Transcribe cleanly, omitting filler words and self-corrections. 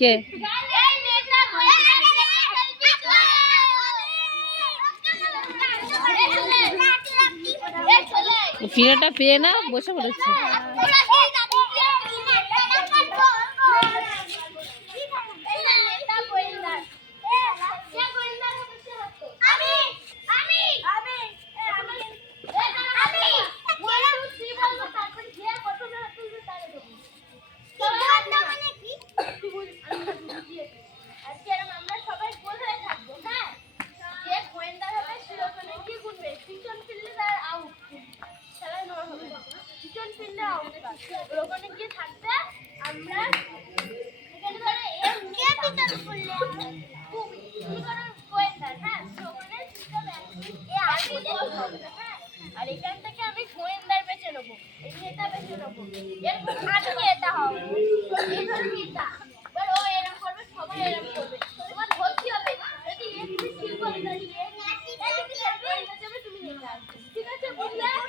কে পিড়েটা পেয়ে না বসে পড়েছে। ওখানে গিয়ে থাকতে আমরা এখানে ধরো আর এখান থেকে আমি গোয়েন্দার বেছে নেবো, এই নেতা বেছে নেবো, এর আগে এটা হবে